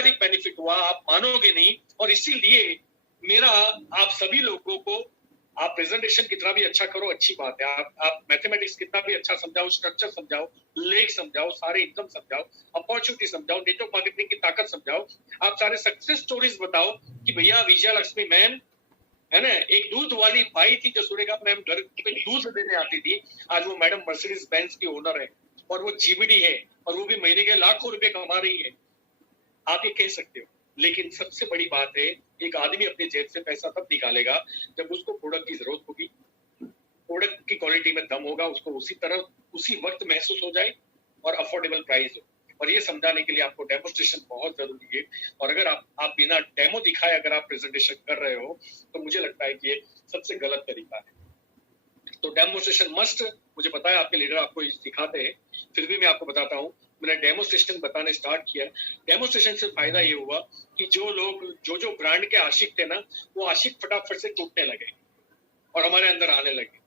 Organic benefit हुआ, आप मानोगे नहीं। और इसीलिए मेरा आप सभी लोगों को, आप प्रेजेंटेशन कितना भी अच्छा करो अच्छी बात है, आप मैथमेटिक्स कितना भी अच्छा समझाओ, स्ट्रक्चर समझाओ, लेख समझाओ, सारे इनकम समझाओ, अपॉर्चुनिटी समझाओ, नेटवर्क मार्केटिंग की ताकत समझाओ, आप सारे सक्सेस स्टोरीज बताओ कि भैया विजया लक्ष्मी मैम है ना, एक दूध वाली बाई थी जो सुरेखा मैम घर पे दूध देने आती थी, आज वो मैडम मर्सिडीज बेंज की ओनर है और वो जीबीडी है और वो भी महीने के लाखों रुपए कमा रही है। आप ये कह सकते हो, लेकिन सबसे बड़ी बात है, एक आदमी अपनी जेब से पैसा तब निकालेगा जब उसको प्रोडक्ट की जरूरत होगी, प्रोडक्ट की क्वालिटी में दम होगा, उसको उसी तरह उसी वक्त महसूस हो जाए और अफोर्डेबल प्राइस हो। और ये समझाने के लिए आपको डेमोस्ट्रेशन बहुत जरूरी है। और अगर आप बिना डेमो दिखाए अगर आप प्रेजेंटेशन कर रहे हो तो मुझे लगता है कि ये सबसे गलत तरीका है। तो डेमोस्ट्रेशन मस्ट, मुझे पता है आपके लीडर आपको सिखाते हैं, फिर भी मैं आपको बताता हूँ, मैंने डेमोस्ट्रेशन बताने स्टार्ट किया। डेमोस्ट्रेशन से फायदा ये हुआ कि जो लोग जो ब्रांड के आशिक थे ना, वो आशिक फटाफट से टूटने लगे और हमारे अंदर आने लगे।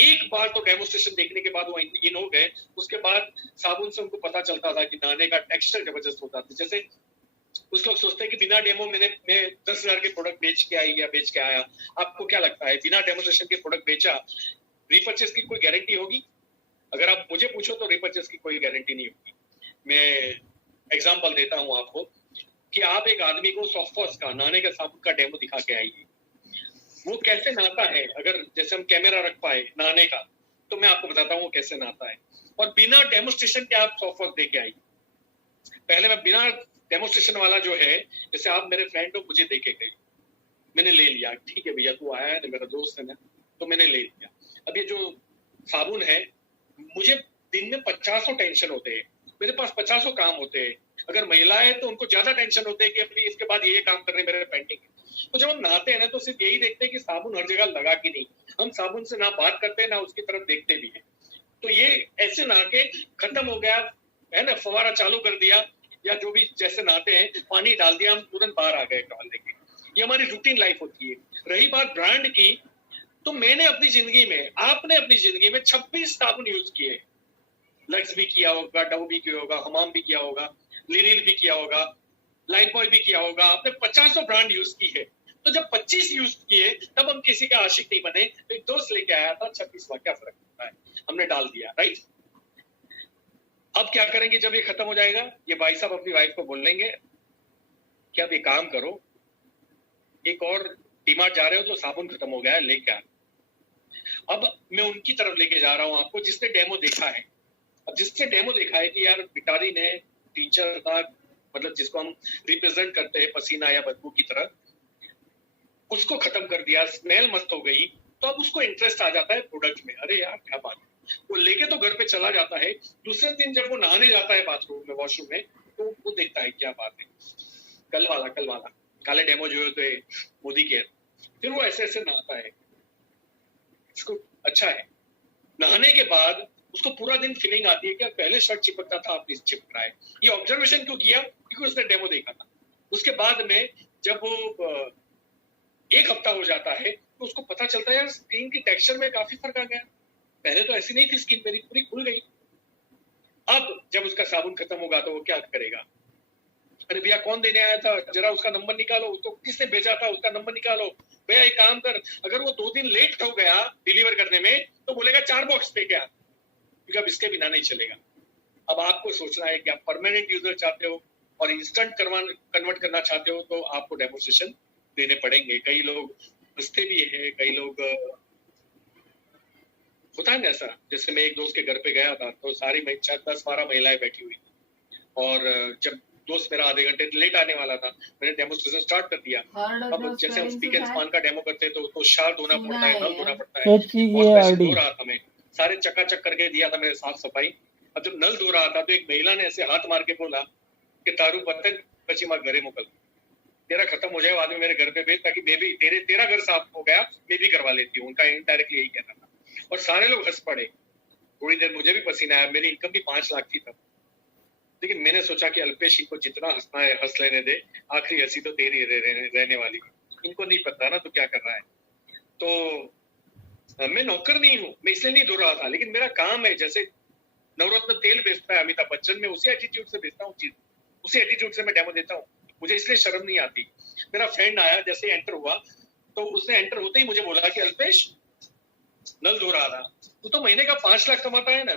एक बार तो डेमोस्ट्रेशन देखने के बाद वो इन हो गए। उसके बाद साबुन से उनको पता चलता था कि नहाने का टेक्सचर जबरदस्त होता था। जैसे कुछ लोग सोचते हैं कि बिना डेमो मैं 10,000 के प्रोडक्ट बेच के आई या बेच के आया। आपको क्या लगता है, बिना डेमोस्ट्रेशन के प्रोडक्ट बेचा, रिपर्चेस की कोई गारंटी होगी? अगर आप मुझे पूछो तो रिपर्चेस की कोई गारंटी नहीं होगी। मैं एग्जांपल देता हूं आपको कि आप एक आदमी को सॉफ्टवॉश का नहाने का साबुन का डेमो दिखा के आइए, वो कैसे नहाता है। अगर जैसे हम कैमरा रख पाए नहाने का, तो मैं आपको बताता हूँ वो कैसे नहाता है। और बिना डेमोस्ट्रेशन के आप सॉफ्टवॉश दे के आइए। पहले मैं बिना डेमोस्ट्रेशन वाला जो है, जैसे आप मेरे फ्रेंड हो, मुझे दे के गए, मैंने ले लिया, ठीक है भैया तू आया है, मेरा दोस्त है ना, तो मैंने ले लिया। अब ये जो साबुन है, मुझे दिन में 50 टेंशन होते हैं, मेरे पास 50 काम होते हैं। अगर महिला है तो उनको ज्यादा टेंशन होते हैं कि अभी इसके बाद ये काम करने मेरे पेंडिंग है। तो जब हम नहाते हैं ना, तो सिर्फ यही देखते हैं कि साबुन हर जगह लगा कि नहीं। हम साबुन से ना बात करते हैं ना उसकी तरफ देखते भी है। तो ये ऐसे नहा के खत्म हो गया है ना, फवारा चालू कर दिया या जो भी जैसे नहाते हैं, पानी डाल दिया, हम तुरंत बाहर आ गए टॉल लेके। ये हमारी रूटीन लाइफ होती है। रही बात ब्रांड की, तो मैंने अपनी जिंदगी में, आपने अपनी जिंदगी में 26 साबुन यूज किए। लक्स भी किया होगा, डव भी किया होगा, हमाम भी किया होगा, लिरिल भी किया होगा, लाइफ बॉय भी किया होगा। आपने 50 ब्रांड यूज की है। तो जब 25 यूज किए तब हम किसी का आशिक नहीं बने। तो एक दोस्त लेके आया था, 26वां क्या फर्क पड़ता है, हमने डाल दिया, राइट। अब क्या करेंगे जब ये खत्म हो जाएगा? ये भाई साहब अपनी वाइफ को बोल लेंगे कि आप ये काम करो, एक और डीमार्ट जा रहे हो तो साबुन खत्म हो गया है, लेके आ। अब मैं उनकी तरफ लेके जा रहा हूं आपको जिसने डेमो देखा है। अब जिसने डेमो देखा है कि यार बिटारिन है, टीचर था, मतलब जिसको हम रिप्रेजेंट करते हैं पसीना या बदबू की तरह, उसको खत्म कर दिया, स्मेल मस्त हो गई, तो अब उसको इंटरेस्ट आ जाता है प्रोडक्ट में। अरे यार क्या बात है, वो लेके तो घर पे चला जाता है। दूसरे दिन जब वो नहाने जाता है बाथरूम में, वॉशरूम में, तो वो देखता है क्या बात है, कल वाला काले डेमो जो होते मोदी के, फिर वो ऐसे ऐसे नहाता है। इसको अच्छा है, नहाने के बाद उसको पूरा दिन फीलिंग आती है कि पहले शर्ट चिपकता था, अब इस चिपक रहा है। ये ऑब्जर्वेशन क्यों किया? क्योंकि उसने डेमो देखा था। उसके बाद में जब वो एक हफ्ता हो जाता है तो उसको पता चलता है यार स्किन की टेक्सचर में काफी फर्क आ गया, पहले तो ऐसी नहीं थी स्किन, मेरी पूरी खुल गई। अब जब उसका साबुन खत्म होगा तो वो क्या करेगा? अरे भैया कौन देने आया था, जरा उसका नंबर निकालो, उसको किसने भेजा था उसका नंबर निकालो। भैया एक काम कर, अगर वो 2 दिन लेट हो गया डिलीवर करने में तो बोलेगा 4 बॉक्स दे क्या, क्योंकि अब इसके बिना नहीं चलेगा। अब आपको सोचना है कि आप परमानेंट यूजर चाहते हो और इंस्टेंट कन्वर्ट करना चाहते हो, तो आपको डेमोस्ट्रेशन देने पड़ेंगे। कई लोग हंसते भी है, कई लोग होता है ना ऐसा। जैसे मैं एक दोस्त के घर पे गया था तो सारी 10-12 महिलाएं बैठी हुई, और जब दोस्त मेरा आधे घंटे लेट आने वाला था, मैंने डेमोस्ट्रेशन स्टार्ट कर दिया। अब जैसे हम स्पीक एंड स्पान का डेमो करते हैं तो उसको शार धोना पड़ता है, नल धोना पड़ता है, और स्पेशल धो रहा था मैं, सारे चकाचक करके दिया था मैंने साफ सफाई। अब जब नल धो रहा था तो एक महिला ने ऐसे हाथ मार के बोला कि तारू पतंग पची मार घरे मोकल, तेरा खत्म हो जाए आदमी मेरे घर पे भेज, ताकि मैं भी तेरा घर साफ हो गया मैं भी करवा लेती हूँ। उनका इनडायरेक्टली यही कहना था, और सारे लोग हंस पड़े। थोड़ी देर मुझे भी पसीना आया, मेरी इनकम भी 5 लाख थी तब। लेकिन मैंने सोचा कि अल्पेश इनको जितना हंसना है हंस लेने दे, आखिरी हंसी तो तेरी रहने वाली, इनको नहीं पता ना तो क्या कर रहा है। तो मैं नौकर नहीं हूँ, मैं इसलिए नहीं धो रहा था, लेकिन मेरा काम है। जैसे नवरत्न तेल बेचता है अमिताभ बच्चन, में उसी एटीट्यूड से बेचता हूँ चीज, उसी एटीट्यूड से मैं डेमो देता हूँ। मुझे इसलिए शर्म नहीं आती। मेरा फ्रेंड आया, जैसे एंटर हुआ तो उसने एंटर होते ही मुझे बोला कि अल्पेश नल धो रहा था, तू तो महीने का 5 लाख कमाता है ना।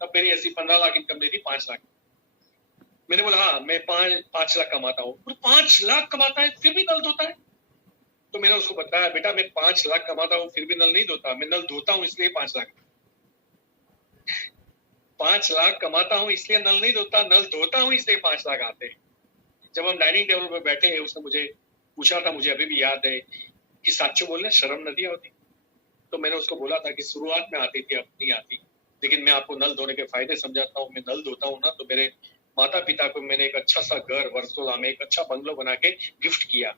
तब मेरी ऐसी 15 लाख इनकम नहीं थी, 5 लाख। मैंने बोला हाँ मैं 5 लाख कमाता हूँ। 5 लाख कमाता है फिर भी नल धोता है? तो मैंने उसको बताया बेटा मैं 5 लाख कमाता हूँ फिर भी नल नहीं धोता, मैं नल धोता हूँ इसलिए 5 लाख। 5 लाख कमाता हूँ इसलिए नल नहीं धोता, नल धोता हूँ इसलिए 5 लाख आते हैं। जब हम डाइनिंग टेबल पर बैठे हैं उसने मुझे पूछा था, मुझे अभी भी याद है कि साचो बोलने शर्म नदियां होती। तो मैंने उसको बोला था कि शुरुआत में आती थी, अब नहीं आती, लेकिन मैं आपको नल धोने के फायदे समझाता हूँ। मैं नल धोता हूँ ना तो मेरे माता पिता को मैंने एक अच्छा सा घर वर्सोला में एक अच्छा बंगलो बना के गिफ्ट किया,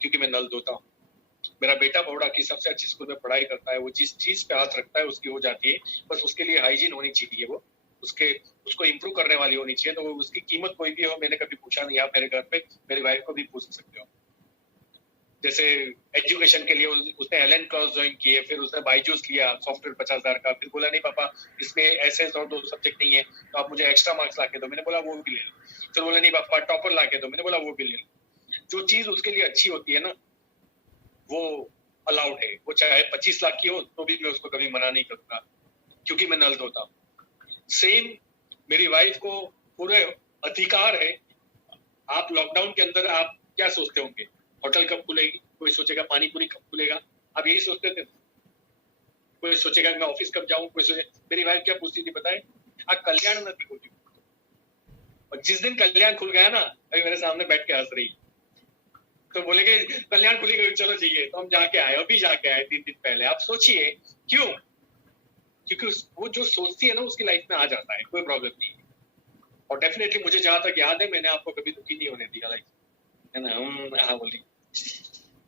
क्योंकि मैं नल धोता हूँ। मेरा बेटा बौड़ा की सबसे अच्छी स्कूल में पढ़ाई करता है, वो जिस चीज पे हाथ रखता है उसकी हो जाती है, बस उसके लिए हाइजीन होनी चाहिए, वो उसको इम्प्रूव करने वाली होनी चाहिए। तो उसकी कीमत कोई भी हो मैंने कभी पूछा नहीं। आप मेरे घर पे मेरी वाइफ को भी पूछ सकते हो। जैसे एजुकेशन के लिए उसने एलन क्लॉस ज्वाइन किए, फिर उसने बायजूस लिया सॉफ्टवेयर 50,000 का, फिर बोला नहीं पापा इसमें ऐसे और 2 सब्जेक्ट नहीं है तो आप मुझे एक्स्ट्रा मार्क्स ला के दो। मैंने बोला वो भी ले लो। फिर बोला नहीं पापा टॉपर ला के दो। मैंने बोला वो भी ले लो। जो चीज उसके लिए अच्छी होती है ना वो अलाउड है, वो चाहे 25 लाख की हो तो भी मैं उसको कभी मना नहीं करूंगा, क्योंकि मैं नल धोता हूँ। सेम मेरी वाइफ को पूरे अधिकार है। आप लॉकडाउन के अंदर आप क्या सोचते होंगे, होटल कब खुलेगी? कोई सोचेगा पानी पूरी कब खुलेगा, आप यही सोचते थे। कोई सोचेगा मैं ऑफिस कब जाऊं, कोई सोचे। मेरी वाइफ क्या पूछती थी बताए, आप कल्याण नहीं खुलती। और जिस दिन कल्याण खुल गया ना, अभी मेरे सामने बैठ के हंस रही, तो बोले कि कल्याण खुली गई, चलो चाहिए। तो हम जाके आए, अभी जाके आए 3 दिन पहले। आप सोचिए क्यों? क्योंकि वो जो सोचती है ना उसकी लाइफ में आ जाता है, कोई प्रॉब्लम नहीं है। और डेफिनेटली मुझे जहां तक याद है मैंने आपको कभी दुखी नहीं होने दिया लाइफ, है ना। हाँ बोली।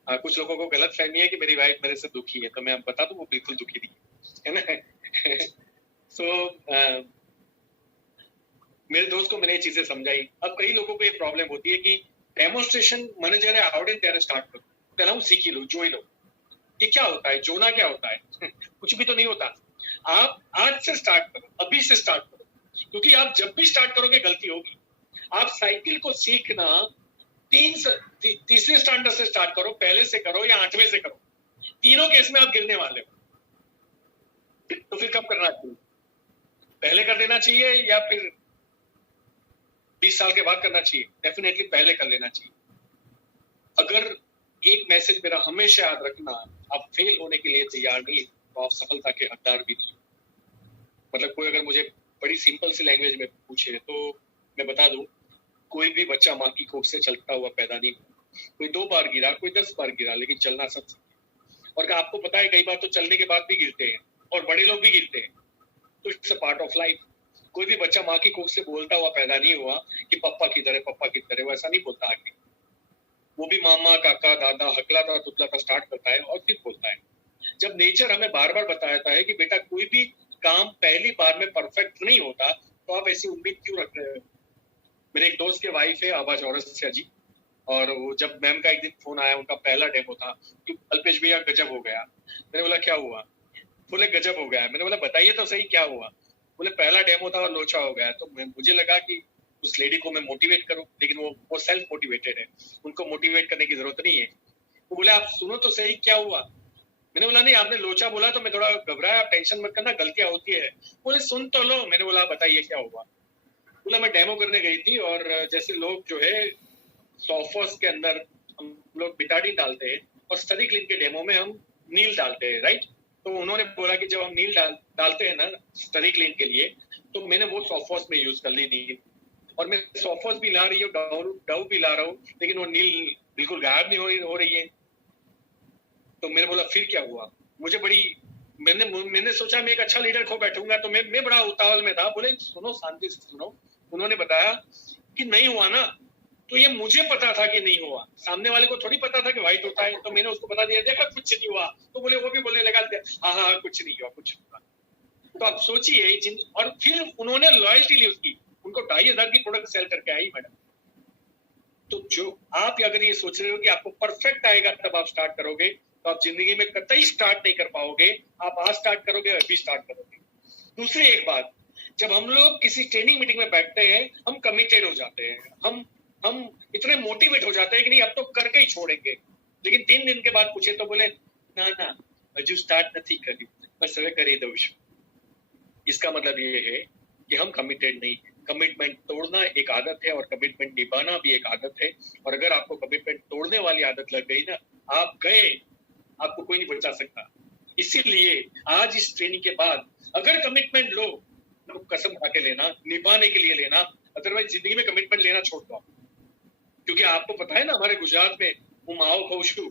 कुछ लोगों को गलत फहमी है कि मेरी वाइफ मेरे से दुखी है, तो मैं बता दूं वो बिल्कुल दुखी नहीं है ना। सो मेरे दोस्त को मैंने ये चीजें समझाई। अब कई लोगों को ये प्रॉब्लम होती है कि डेमोन्स्ट्रेशन मैंने जरा आवड़े त्यारे स्टार्ट करो, पहला हूँ सीखी लो, जोई लो। ये क्या होता है, जोना क्या होता है? कुछ भी तो नहीं होता। आप आज से स्टार्ट करो, अभी से स्टार्ट करो, क्योंकि आप जब भी स्टार्ट करोगे गलती होगी। आप साइकिल को सीखना तीसरे स्टैंडर्ड से स्टार्ट करो, पहले से करो या 8वें से करो, तीनों केस में आप गिरने वाले हो। तो फिर कब करना चाहिए? पहले कर देना चाहिए या फिर 20 साल के बाद करना चाहिए? डेफिनेटली पहले कर लेना चाहिए। अगर एक मैसेज मेरा हमेशा याद रखना, आप फेल होने के लिए तैयार नहीं तो आप सफलता के हकदार भी नहीं। मतलब कोई अगर मुझे बड़ी सिंपल सी लैंग्वेज में पूछे तो मैं बता दूं, कोई भी बच्चा माँ की कोख से चलता हुआ पैदा नहीं हुआ। कोई 2 बार गिरा, कोई 10 बार गिरा, लेकिन चलना सब सीखे। और आपको पता है कई बार तो चलने के बाद भी गिरते हैं, और बड़े लोग भी गिरते हैं। तो it's a part of life. कोई भी बच्चा माँ की कोख से बोलता हुआ पैदा नहीं हुआ कि पप्पा किधर है, पप्पा किधर है, वो ऐसा नहीं बोलता आगे। वो भी मामा काका दादा हकलाता तुतलाता स्टार्ट करता है और फिर बोलता है। जब नेचर हमें बार बार बताता है कि बेटा कोई भी काम पहली बार में परफेक्ट नहीं होता, तो आप ऐसी उम्मीद क्यों रख रहे हो? मेरे एक दोस्त के वाइफ है आवाज औरसिया जी, और वो जब मैम का एक दिन फोन आया, उनका पहला डेमो था कि अल्पेश भैया गजब हो गया। मैंने बोला क्या हुआ? बोले गजब हो गया। मैंने बोला बताइए तो सही क्या हुआ? बोले पहला डेमो था और लोचा हो गया। तो मुझे लगा कि उस लेडी को मैं मोटिवेट करूं, लेकिन वो सेल्फ मोटिवेटेड है, उनको मोटिवेट करने की जरूरत नहीं है। वो बोले आप सुनो तो सही क्या हुआ? मैंने बोला नहीं, आपने लोचा बोला तो मैं थोड़ा घबराया, आप टेंशन मत करना, गलतियां होती है। बोले सुन तो लो। मैंने बोला बताइए क्या हुआ? बोला मैं डेमो करने गई थी, और जैसे लोग जो है सॉफ्टवेयर के अंदर हम लोग बिटाडीन डालते हैं और स्टडी क्लीन के डेमो में हम नील डालते हैं, राइट। तो उन्होंने बोला कि जब हम नील डालते हैं ना स्टडी क्लीन के लिए, तो मैंने वो सॉफ्टवेयर में यूज कर ली नील, और मैं सॉफ्टवेयर भी ला रही हूँ, डव भी ला रहा हूँ, लेकिन वो नील बिल्कुल गायब नहीं हो रही है। तो मैंने बोला फिर क्या हुआ? मुझे बड़ी मैंने सोचा मैं एक अच्छा लीडर खो बैठूंगा, तो मैं बड़ा उतावल में था। बोले सुनो शांति से सुनो। उन्होंने बताया कि नहीं हुआ ना, तो ये मुझे पता था कि नहीं हुआ, सामने वाले को थोड़ी पता था कि व्हाइट होता है। तो मैंने उसको बता दिया, देखा कुछ नहीं हुआ। तो बोले वो भी बोलने लगा हाँ हाँ कुछ नहीं हुआ, कुछ नहीं हुआ। तो आप सोचिए, और फिर उन्होंने लॉयल्टी ली उसकी, उनको 2,500 की प्रोडक्ट सेल करके आई मैडम। तो जो आप अगर ये सोच रहे हो कि आपको परफेक्ट आएगा तब आप स्टार्ट करोगे, तो आप जिंदगी में कतई स्टार्ट नहीं कर पाओगे। आप आज स्टार्ट करोगे, अभी स्टार्ट करोगे। दूसरी एक बात, जब हम लोग किसी ट्रेनिंग मीटिंग में बैठते हैं हम कमिटेड हो जाते हैं, हम हम इतने मोटिवेट हो जाते हैं कि नहीं अब तो करके ही छोड़ेंगे, लेकिन 3 दिन के बाद पूछे तो बोले ना ना हजू स्टार्ट नहीं करी, बस હવે કરી દઉં છું। इसका मतलब ये है कि हम कमिटेड नहीं है। कमिटमेंट तोड़ना एक आदत है और कमिटमेंट निभाना भी एक आदत है, और अगर आपको कमिटमेंट तोड़ने वाली आदत लग गई ना, आप गए, आपको कोई नहीं बचा सकता। इसीलिए आज इस ट्रेनिंग के बाद अगर कमिटमेंट लो तो कसम खा के लेना, निभाने के लिए लेना, अदरवाइज जिंदगी में कमिटमेंट लेना छोड़ दो। क्योंकि आपको पता है ना, हमारे गुजरात में હું માવો ખાઉં છું